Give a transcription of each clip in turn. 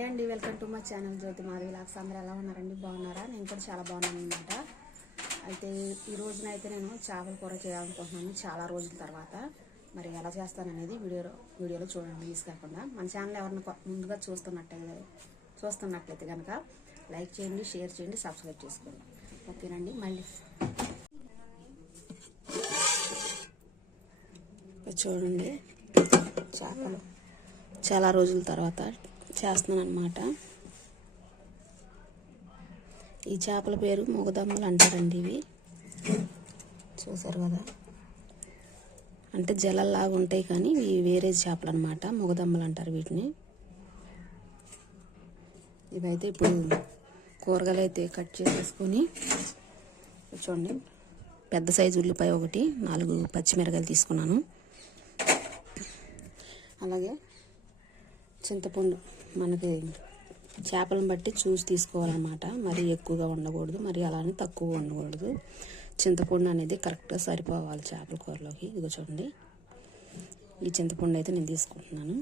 Hi అండి, welcome to my channel Jyothi Madhavi vlogs. అందరూ ఎలా ఉన్నారండి? బాగున్నారా? నేను కూడా చాలా బాగున్నాను అనమాట. అయితే ఈ రోజునైతే నేను చేపల కూర చేయాలనుకుంటున్నాను చాలా రోజుల తర్వాత. మరి ఎలా చేస్తాననేది వీడియోలో చూడండి మిస్ కాకుండా. మన ఛానల్ ఎవరిని ముందుగా చూస్తున్నట్లయితే కనుక లైక్ చేయండి, షేర్ చేయండి, సబ్స్క్రైబ్ చేసుకోండి. ఓకేనండి. మళ్ళీ చూడండి, చేపలు చాలా రోజుల తర్వాత చేస్తున్నాను అనమాట. ఈ చేపల పేరు మొగదమ్మలు అంటారండి. ఇవి చూసారు కదా, అంటే జలల్లాగా ఉంటాయి కానీ ఇవి వేరే చేపలు అనమాట. మొగదమ్మలు అంటారు వీటిని. ఇవైతే ఇప్పుడు కూరగాయలు అయితే కట్ చేసేసుకొని చూడండి, పెద్ద సైజు ఉల్లిపాయ ఒకటి, 4 పచ్చిమిరకాయలు తీసుకున్నాను. అలాగే చింతపండు మనకి చేపలను బట్టి చూసి తీసుకోవాలన్నమాట. మరీ ఎక్కువగా ఉండకూడదు, మరి అలానే తక్కువ ఉండకూడదు. చింతపండు అనేది కరెక్ట్గా సరిపోవాలి చేపల కూరలోకి. ఇదిగో చూడండి, ఈ చింతపండు అయితే నేను తీసుకుంటున్నాను.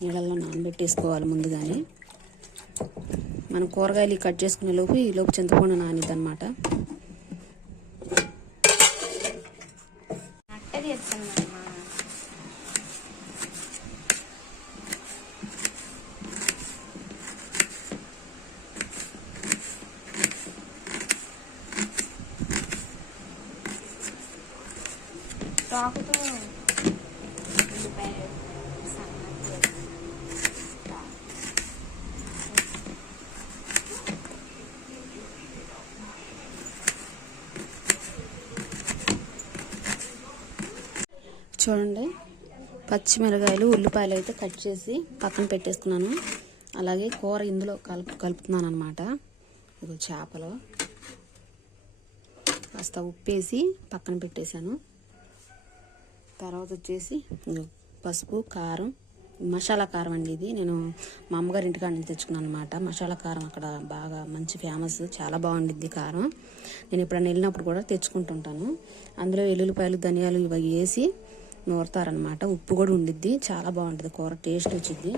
నీళ్ళల్లో నానబెట్టేసుకోవాలి ముందుగానే. మనం కూరగాయలు కట్ చేసుకునే లోపు ఈ లోపు చింతపండు నానిద్ది అనమాట. చూడండి, పచ్చిమిరకాయలు ఉల్లిపాయలు అయితే కట్ చేసి పక్కన పెట్టేసుకున్నాను. అలాగే కూర ఇందులో కలుపుతున్నాను అనమాట. ఇది చేపలు కాస్త ఉప్పేసి పక్కన పెట్టేశాను. తర్వాత వచ్చేసి పసుపు, కారం, మసాలా కారం అండి. ఇది నేను మా అమ్మగారి ఇంటికాడ నుంచి తెచ్చుకున్నాను అనమాట. మసాలా కారం అక్కడ బాగా మంచి ఫేమస్, చాలా బాగుండిద్ది కారం. నేను ఎప్పుడైనా వెళ్ళినప్పుడు కూడా తెచ్చుకుంటుంటాను. అందులో వెల్లుల్లిపాయలు, ధనియాలు ఇవి వేసి నూరుతారనమాట. ఉప్పు కూడా ఉండిద్ది, చాలా బాగుంటుంది కూర, టేస్ట్ వచ్చింది.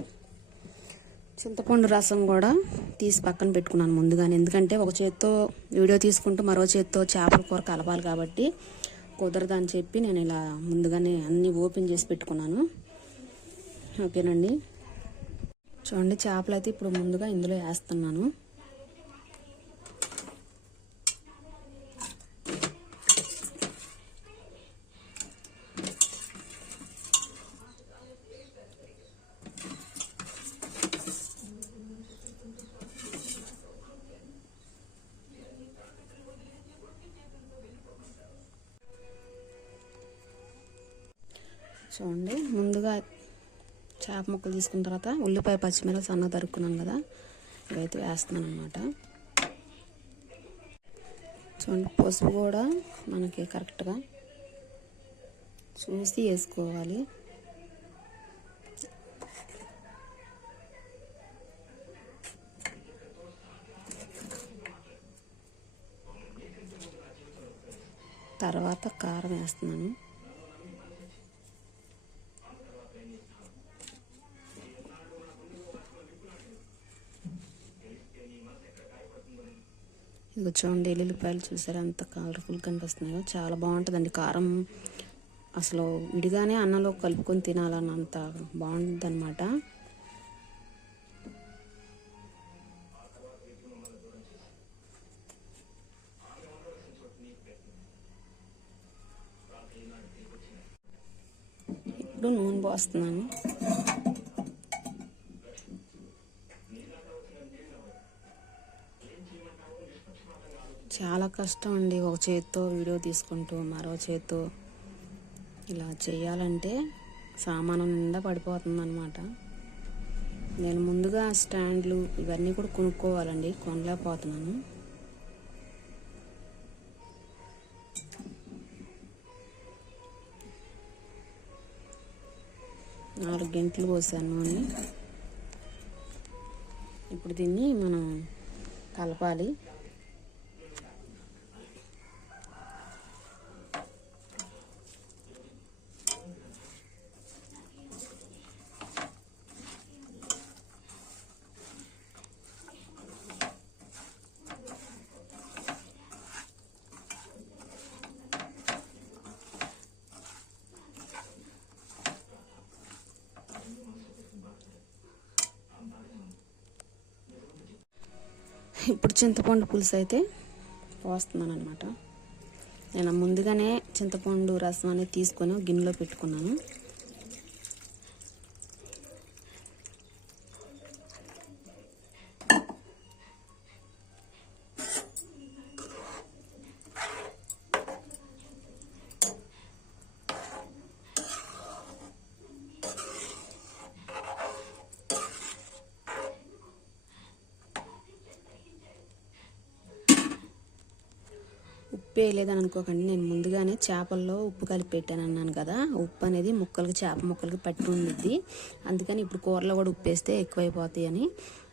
చింతపండు రసం కూడా తీసి పక్కన పెట్టుకున్నాను ముందుగానే, ఎందుకంటే ఒక చేత్తో వీడియో తీసుకుంటూ మరో చేత్తో చేపల కూర కలపాలి కాబట్టి కుదరదని చెప్పి నేను ఇలా ముందుగానే అన్నీ ఓపెన్ చేసి పెట్టుకున్నాను. ఓకేనండి. చూడండి, చేపలు అయితే ఇప్పుడు ముందుగా ఇందులో వేస్తున్నాను. చూడండి, ముందుగా చేప ముక్కలు తీసుకున్న తర్వాత ఉల్లిపాయ, పచ్చిమిరపకాయలు సన్నగా తరుక్కున్నాను కదా, ఇవైతే వేస్తున్నాను అనమాట. చూడండి, పసుపు కూడా మనకి కరెక్ట్గా చూసి వేసుకోవాలి. తర్వాత కారం వేస్తున్నాను. ఇదిగో చూడండి, ఎల్లుల్లిపాయలు చూసారా ఎంత కలర్ఫుల్ కనిపిస్తున్నాయో, చాలా బాగుంటుందండి కారం. అసలు విడిగానే అన్నంలో కలుపుకొని తినాలన్నంత బాగుంటుంది అనమాట. ఇప్పుడు నూనె పోస్తున్నాను. చాలా కష్టం అండి, ఒక చేత్తో వీడియో తీసుకుంటూ మరో చేత్తో ఇలా చేయాలంటే సామాను నిండా పడిపోతుంది అనమాట. నేను ముందుగా స్టాండ్లు ఇవన్నీ కూడా కొనుక్కోవాలండి, కొనలేకపోతున్నాను. నాలుగు గంటలు పోసాను నూనె. ఇప్పుడు దీన్ని మనం కలపాలి. ఇప్పుడు చింతపండు పులుసు అయితే పోస్తున్నాను అనమాట. నేను ముందుగానే చింతపండు రసం అనేది తీసుకొని గిన్నెలో పెట్టుకున్నాను. ఉప్పు వేయలేదని అనుకోకండి, నేను ముందుగానే చేపల్లో ఉప్పు కలిపి పెట్టాను అన్నాను కదా. ఉప్పు అనేది చేప ముక్కలకి పట్టి ఉండిద్ది. అందుకని ఇప్పుడు కూరలో కూడా ఉప్పు వేస్తే ఎక్కువైపోతాయి అని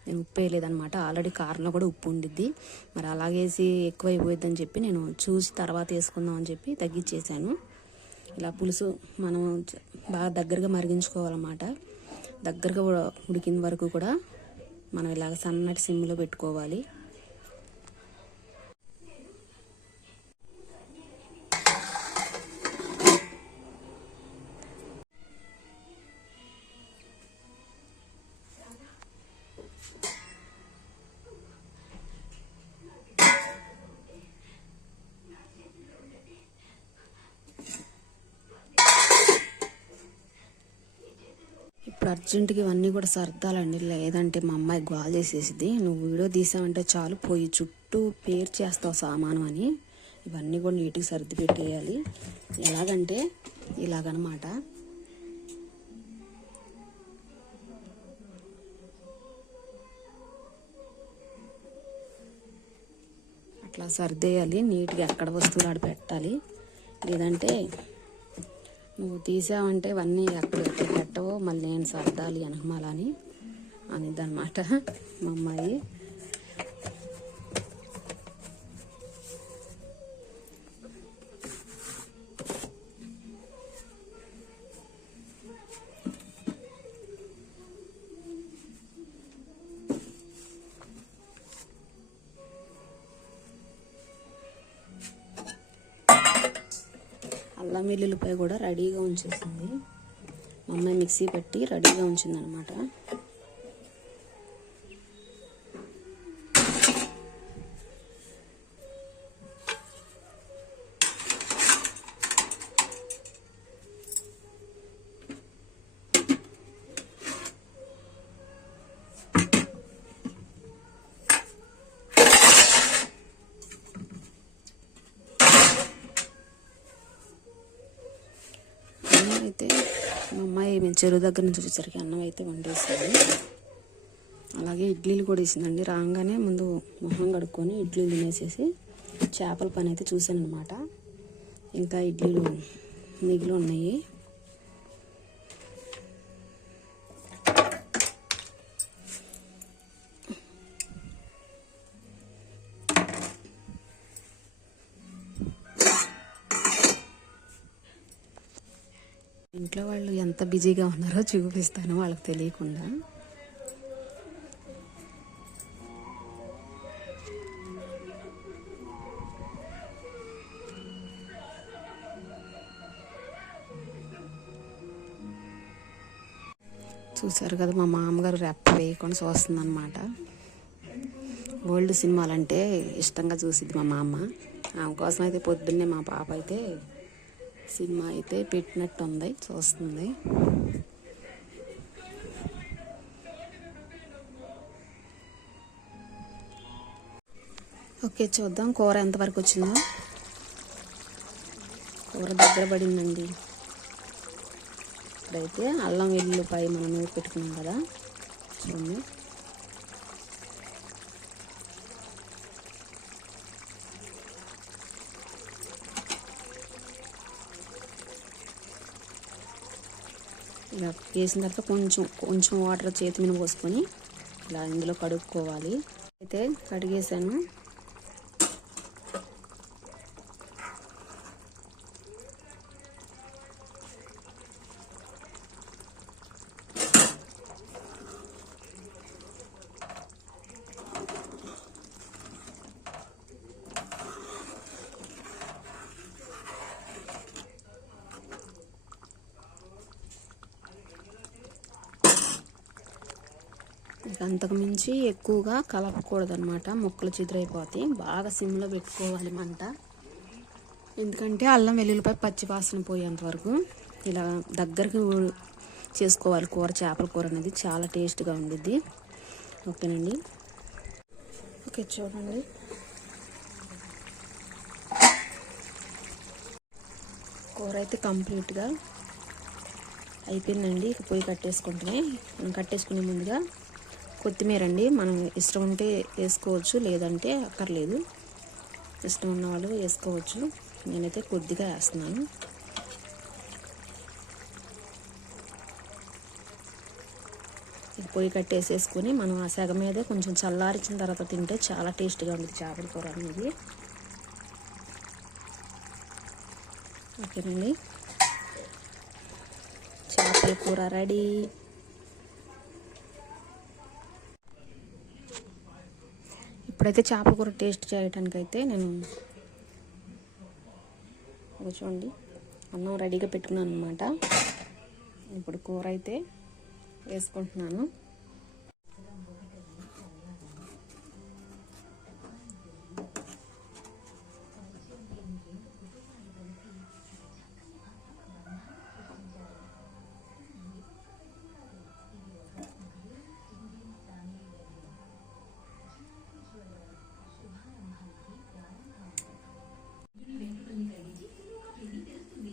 నేను ఉప్పు వేయలేదనమాట. ఆల్రెడీ కారంలో కూడా ఉప్పు ఉండిద్ది, మరి అలాగేసి ఎక్కువైపోయిద్దని చెప్పి నేను చూసి తర్వాత వేసుకుందాం అని చెప్పి తగ్గించేసాను. ఇలా పులుసు మనం బాగా దగ్గరగా మరిగించుకోవాలన్నమాట. దగ్గరగా ఉడికిన వరకు కూడా మనం ఇలాగ సన్నటి సిమ్లో పెట్టుకోవాలి. ఇప్పుడు అర్జెంటుగా ఇవన్నీ కూడా సర్దాలండి, లేదంటే మా అమ్మాయి గోల చేసేసిద్ది. నువ్వు వీడియో తీసావంటే చాలు పోయి చుట్టూ పేరు చేస్తావు సామాను అని. ఇవన్నీ కూడా నీట్గా సర్ది పెట్టేయాలి. ఎలాగంటే ఇలాగనమాట. అట్లా సర్దేయాలి నీట్గా, ఎక్కడ వస్తువులు ఆడ పెట్టాలి. లేదంటే నువ్వు తీసావంటే ఇవన్నీ ఎక్కడ పెట్టవో మళ్ళీ నేను సర్దాలి అనకమాలని అనిద్దనమాట మా అమ్మాయి. అల్లం వెల్లుల్లిపాయ కూడా రెడీగా ఉంచేసింది మా అమ్మాయి, మిక్సీ పెట్టి రెడీగా ఉంచింది అనమాట. అయితే మా అమ్మాయి మేము చెరువు దగ్గర నుంచి వచ్చేసరికి అన్నం అయితే వండేసింది. అలాగే ఇడ్లీలు కూడా వేసిందండి. రాగానే ముందు మొహం కడుక్కొని ఇడ్లీలు తినేసేసి చేపల పని అయితే చూశాను అనమాట. ఇంకా ఇడ్లీలు మిగిలి ఉన్నాయి. ఇంట్లో వాళ్ళు ఎంత బిజీగా ఉన్నారో చూపిస్తాను వాళ్ళకి తెలియకుండా. చూసారు కదా, మా మామగారు రెప్ప వేయకుండా చూస్తుంది అనమాట. ఓల్డ్ సినిమాలంటే ఇష్టంగా చూసిద్ది మా మామ. ఆమె కోసం అయితే పొద్దున్నే మా పాప అయితే సినిమా అయితే పెట్టినట్టు ఉంది, చూస్తుంది. ఓకే, చూద్దాం కూర ఎంతవరకు వచ్చిందో. కూర దగ్గర పడిందండి. ఇప్పుడైతే అల్లం వెల్లుల్లిపాయ మనం నూరు పెట్టుకున్నాం కదా, చూడండి. ఇలా వేసిన తర్వాత కొంచెం వాటర్ చేతి మీద పోసుకొని ఇలా ఇందులో కడుక్కోవాలి. అయితే కడిగేసాను. ఇక అంతకు మించి ఎక్కువగా కలపకూడదనమాట, ముక్కలు చిదురైపోతాయి. బాగా సిమ్లో పెట్టుకోవాలి మంట. ఎందుకంటే అల్లం వెల్లుల్లిపాయ పచ్చి వాసన పోయేంత వరకు ఇలా దగ్గరికి చేసుకోవాలి కూర. చేపల కూర అనేది చాలా టేస్ట్గా ఉండిద్ది. ఓకేనండి. ఓకే, చూడండి కూర అయితే కంప్లీట్గా అయిపోయిందండి. ఇక పొయ్యి కట్టేసుకుంటే, మనం కట్టేసుకునే ముందుగా కొత్తిమీర అండి, మనం ఇష్టం ఉంటే వేసుకోవచ్చు, లేదంటే అక్కర్లేదు. ఇష్టం ఉన్న వాళ్ళు వేసుకోవచ్చు. నేనైతే కొద్దిగా వేస్తున్నాను. ఇక పొయ్యి కట్టేసేసుకొని మనం ఆ సెగ మీదే కొంచెం చల్లారించిన తర్వాత తింటే చాలా టేస్ట్గా ఉంటుంది చేపల కూర అనేది. ఓకేనండి, చేపల కూర రెడీ. ఇప్పుడైతే చేపల కూర టేస్ట్ చేయడానికైతే నేను చూడండి అన్నం రెడీగా పెట్టుకున్నాను అనమాట. ఇప్పుడు కూర అయితే వేసుకుంటున్నాను.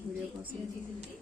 వీడియో కోసం